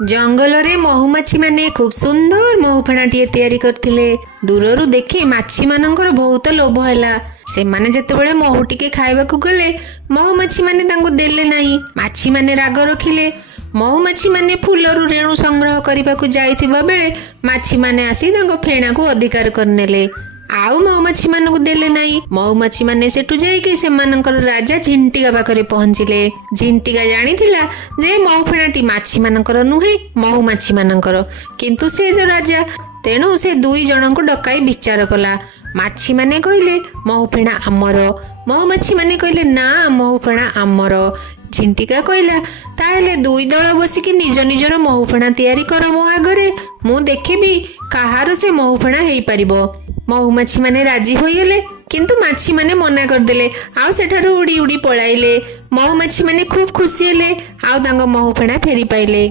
जंगल रे महुमाछी माने खूब सुंदर महुफेणाटीए तैयारी करथिले। दूररू देखि माछी मानकर बहुत लोभ हैला। सेमाने जेतेबेले महु टिके खाइबाकू गले महुमाछी माने तांको देले नाही। माछी माने राग रखिले। महुमाछी माने फूलरू रेणु संग्रह करबाकू जाइथिबा बेले माछी माने आसी तांको फेणाकू अधिकार करनेले। आउ महुमाछी मानकू देले नाही। महुमाछी माने सेठू जाइके सेमानकर राजा झिंटिका पाखरे पहुंचिले। झिंटिका जानिथिला जे महुफेणाटी माछी मानकर नुहे महुमाछी मानकर, किंतु से जो राजा तेणु से दुई जनकू डकाई विचार कला। माछी माने कहले महुफेणा आमर, महुमाछी माने कहले ना महुफेणा आमर। झिंटिका कहला ताहेले दुई दल बसिकी निज निजर महुफेणा तैयारी कर मो आगरे, मु देखिबी काहार से महुफेणा हेई परिबो। महुमाछी माने राजी होइगले, किंतु माछी माने मना करदेले। आउ सेठारु उड़ी उड़ी पळाइले। महुमाछी माने खूब खुशी हेले, आउ तांको महुफेणा फेरी पाइले।